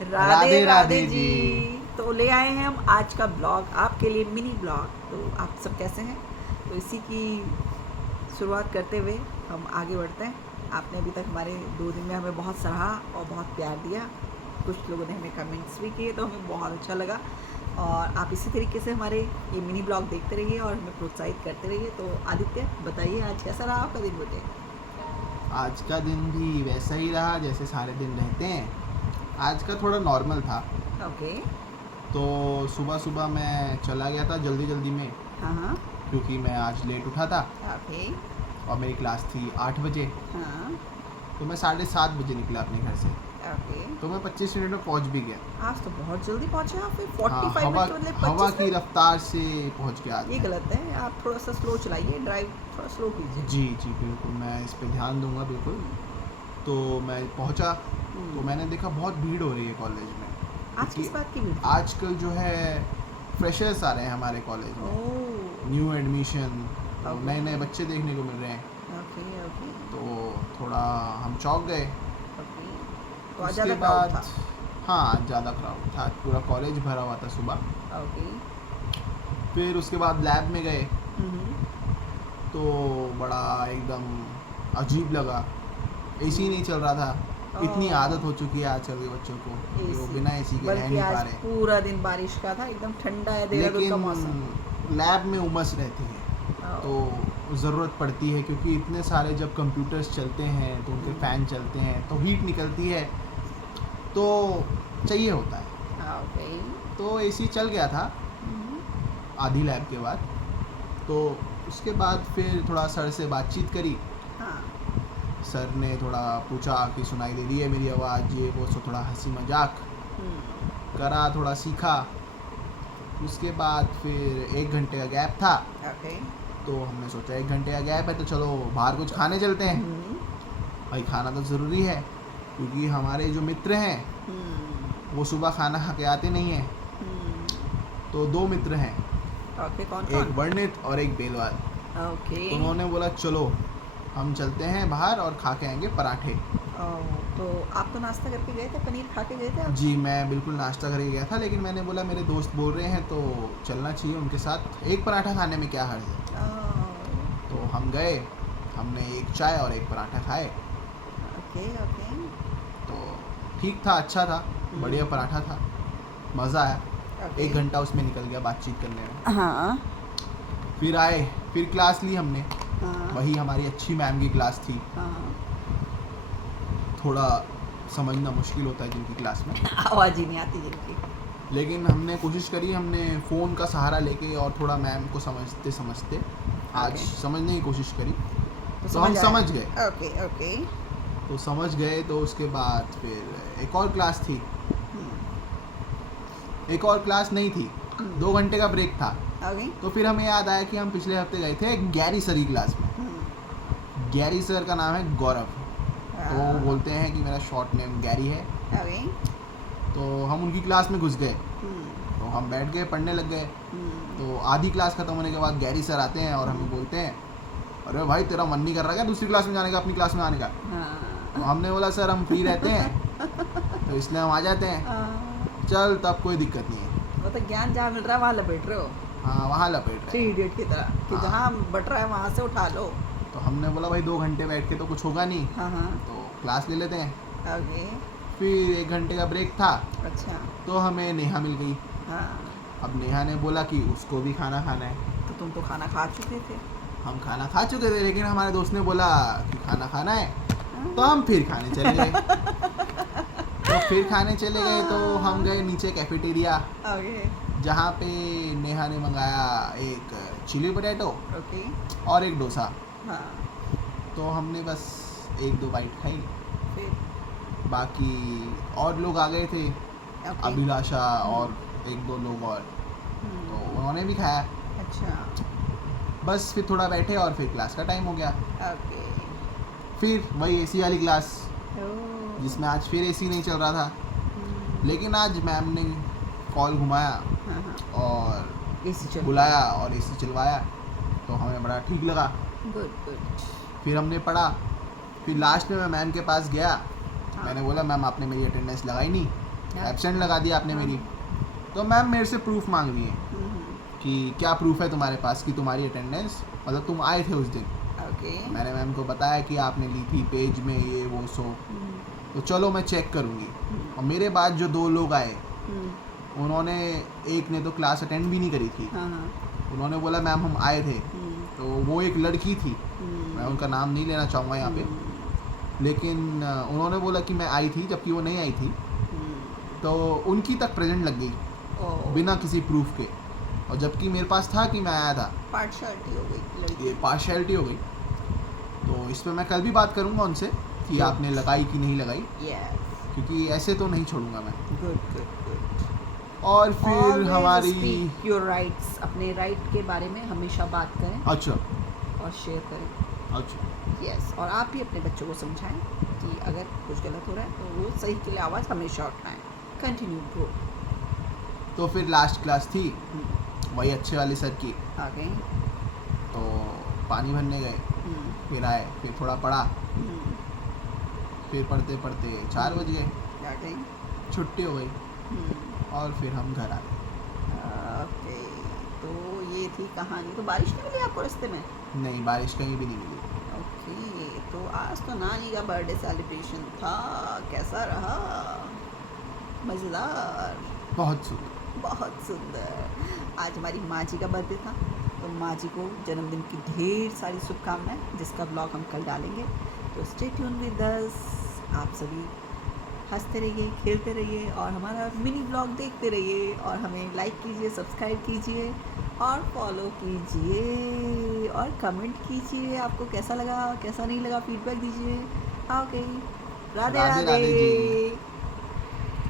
राधे राधे जी। तो ले आए हैं हम आज का ब्लॉग आपके लिए, मिनी ब्लॉग। तो आप सब कैसे हैं? तो इसी की शुरुआत करते हुए हम आगे बढ़ते हैं। आपने अभी तक हमारे 2 दिन में हमें बहुत सराहा और बहुत प्यार दिया। कुछ लोगों ने हमें कमेंट्स भी किए तो हमें बहुत अच्छा लगा। और आप इसी तरीके से हमारे ये मिनी ब्लॉग देखते रहिए और हमें प्रोत्साहित करते रहिए। तो आदित्य, बताइए आज कैसा रहा आपका दिन बेटे? आज का दिन भी वैसा ही रहा जैसे सारे दिन रहते हैं। आज का थोड़ा नॉर्मल था। ओके। तो सुबह सुबह मैं चला गया था जल्दी जल्दी में, हाँ हाँ। क्योंकि मैं आज लेट उठा था ओके। और मेरी क्लास थी 8 बजे। हाँ। तो मैं 7:30 बजे निकला अपने घर से। ओके। तो मैं 25 मिनट में पहुंच भी गया। आज तो बहुत जल्दी पहुंचे आप। फिर हाँ, 45 हवा मिनट के बदले हवा 25 की मिनट। रफ्तार से पहुंच गया आज ये मैं। गलत है, आप थोड़ा सा स्लो चलाइए, ड्राइव थोड़ा स्लो कीजिए। जी जी बिल्कुल, मैं इस पे ध्यान दूंगा बिल्कुल। तो मैं पहुंचा तो मैंने देखा बहुत भीड़ हो रही है कॉलेज में, आज किस बात की भीड़ थी? आजकल जो है फ्रेशर्स आ रहे हैं हमारे कॉलेज में, ओह। न्यू एडमिशन, तो ओके। नए नए बच्चे देखने को मिल रहे हैं। Okay okay. तो थोड़ा हम चौंक गए। ओके। तो आज उसके ज़्यादा क्राउड बाद था? हाँ, ज़्यादा क्राउड था, पूरा कॉलेज भरा हुआ था सुबह। ओके। फिर उसके बाद लैब में गए हम्म। तो बड़ा एकदम अजीब लगा। एसी नहीं चल रहा था। इतनी आदत हो चुकी है आजकल के बच्चों को कि वो एसी, बिना एसी के रह बल्कि नहीं आज पा रहे। पूरा दिन बारिश का था, एकदम ठंडा है देहरादून का मौसम। लेकिन लैब में उमस रहती है ओह। तो ज़रूरत पड़ती है, क्योंकि इतने सारे जब कंप्यूटर्स चलते हैं तो उनके फ़ैन चलते हैं तो हीट निकलती है, तो चाहिए होता है। ओके। तो एसी चल गया था आधी लैब के बाद। तो उसके बाद फिर थोड़ा सर से बातचीत करी। हाँ। सर ने थोड़ा पूछा कि सुनाई दे रही है मेरी आवाज़, ये वो, सो थोड़ा हंसी मजाक करा, थोड़ा सीखा। उसके बाद फिर 1 घंटे का गैप था। ओके। तो हमने सोचा 1 घंटे का गैप है तो चलो बाहर कुछ खाने चलते हैं। भाई खाना तो ज़रूरी है, क्योंकि हमारे जो मित्र हैं वो सुबह खाना खा के आते नहीं हैं। तो 2 मित्र हैं, ओके। कौन एक कौन? वर्णित और एक बेलवाल। ओके। तो उन्होंने बोला चलो हम चलते हैं बाहर और खा के आएंगे पराठे। ओह, तो आप तो नाश्ता करके गए थे, पनीर खा के गए थे आप? जी मैं बिल्कुल नाश्ता करके गया था, लेकिन मैंने बोला मेरे दोस्त बोल रहे हैं तो चलना चाहिए उनके साथ, एक पराठा खाने में क्या हर्ज है। ओह। तो हम गए, हमने एक चाय और एक पराठा खाए। Okay okay. तो ठीक था, अच्छा था, बढ़िया पराठा था, मज़ा आया। ओके। 1 घंटा उसमें निकल गया बातचीत करने में। हाँ फिर आए, फिर क्लास ली हमने। हाँ वही हमारी अच्छी मैम की क्लास थी। हाँ। थोड़ा समझना मुश्किल होता है जिनकी क्लास में, आवाज़ ही नहीं आती जिनकी। लेकिन हमने कोशिश करी, हमने फ़ोन का सहारा लेके और थोड़ा मैम को समझते समझते आज ओके। समझने की कोशिश करी। तो हम समझ आया? समझ गए। Okay okay. तो समझ गए तो उसके बाद फिर एक और क्लास थी। एक और क्लास नहीं थी, 2 घंटे का ब्रेक था। ओके। तो फिर हमें याद आया कि हम पिछले हफ्ते गए थे गैरी सर की क्लास में। गैरी सर का नाम है गौरव, तो वो बोलते हैं कि मेरा शॉर्ट नेम गैरी है। ओके। तो हम उनकी क्लास में घुस गए, तो हम बैठ गए, पढ़ने लग गए। तो आधी क्लास ख़त्म होने के बाद गैरी सर आते हैं और हमें बोलते हैं, अरे भाई तेरा मन नहीं कर रहा क्या दूसरी क्लास में जाने का, अपनी क्लास में आने का? तो हमने बोला सर हम फ्री रहते हैं तो इसलिए हम आ जाते हैं। चल तब कोई दिक्कत नहीं है। वो तो ज्ञान जहाँ मिल रहा है वहाँ लपेट रहे हो, हाँ वहाँ लपेट रहे थ्री हैं। इडियट की तरह, कि हाँ। जहाँ बट रहा है वहाँ से उठा लो। तो हमने बोला भाई 2 घंटे बैठ के तो कुछ होगा नहीं, हाँ हाँ। तो क्लास ले लेते हैं। ओके। फिर 1 घंटे का ब्रेक था, अच्छा। तो हमें नेहा मिल गई। हाँ। अब नेहा ने बोला कि उसको भी खाना खाना है। तो तुम तो खाना खा चुके थे। हम खाना खा चुके थे, लेकिन हमारे दोस्त ने बोला कि खाना खाना है, तो हम फिर खाने चले गए। तो फिर खाने चले गए तो हम गए नीचे कैफेटेरिया, ओके जहाँ पे नेहा ने मंगाया एक चिली पोटैटो ओके। और एक डोसा। हाँ। तो हमने बस 1-2 बाइट खाई। फिर? बाकी और लोग आ गए थे, ओके। अभिलाषा और 1-2 लोग और, तो उन्होंने भी खाया। अच्छा। बस फिर थोड़ा बैठे और फिर क्लास का टाइम हो गया। ओके। फिर वही एसी वाली क्लास, ओह। जिसमें आज फिर एसी नहीं चल रहा था, लेकिन आज मैम ने कॉल घुमाया हाँ हाँ। और एसी चल। बुलाया और एसी चलवाया, तो हमें बड़ा ठीक लगा। Good good. फिर हमने पढ़ा। फिर लास्ट में मैं मैम के पास गया। हाँ। मैंने बोला मैम आपने मेरी अटेंडेंस लगाई नहीं। हाँ। एब्सेंट लगा दिया आपने मेरी। तो मैम मेरे से प्रूफ मांग रही है कि क्या प्रूफ है तुम्हारे पास कि तुम्हारी अटेंडेंस, मतलब तुम आए थे उस दिन। ओके। मैंने मैम को बताया कि आपने ली थी पेज में ये वो सो, तो चलो मैं चेक करूँगी। और मेरे बाद जो 2 लोग आए, उन्होंने, एक ने तो क्लास अटेंड भी नहीं करी थी। हाँ हाँ। उन्होंने बोला मैम हम आए थे। तो वो एक लड़की थी, मैं उनका नाम नहीं लेना चाहूँगा यहाँ पे, लेकिन उन्होंने बोला कि मैं आई थी जबकि वो नहीं आई थी। तो उनकी तक प्रेजेंट लग गई बिना किसी प्रूफ के, और जबकि मेरे पास था कि मैं आया था। पार्शियलिटी हो गई लड़की। ये पार्शियलिटी हो गई। तो इस पर मैं कल भी बात करूँगा उनसे कि Good. आपने लगाई कि नहीं लगाई, यस, क्योंकि ऐसे तो नहीं छोड़ूंगा मैं। Good good good. और फिर हमारी स्पीक योर राइट्स, अपने राइट के बारे में हमेशा बात करें अच्छा और शेयर करें। अच्छा यस, और आप भी अपने बच्चों को समझाएं कि अगर कुछ गलत हो रहा है तो वो सही के लिए आवाज़ हमेशा उठाएं। Continue bro. तो फिर लास्ट क्लास थी वही अच्छे वाले सर की। आ गए। तो पानी भरने गए, फिर आए, फिर थोड़ा पढ़ा, फिर पढ़ते पढ़ते 4 बज गए, आ गए। छुट्टी हो गई, और फिर हम घर आ गए। ओके, तो ये थी कहानी। तो बारिश नहीं मिली आपको रास्ते में? नहीं, बारिश कहीं भी नहीं मिली। ओके, तो आज तो नानी का बर्थडे सेलिब्रेशन था, कैसा रहा? मज़ेदार, बहुत सुंदर। बहुत सुंदर। आज हमारी माँ जी का बर्थडे था, तो माँ जी को जन्मदिन की ढेर सारी शुभकामनाएं, जिसका ब्लॉग हम कल डालेंगे। तो स्टे ट्यून विद अस। आप सभी हंसते रहिए, खेलते रहिए, और हमारा मिनी ब्लॉग देखते रहिए, और हमें लाइक कीजिए, सब्सक्राइब कीजिए, और फॉलो कीजिए, और कमेंट कीजिए आपको कैसा लगा, कैसा नहीं लगा, फीडबैक दीजिए। ओके, राधे राधे राधे जी। राधे।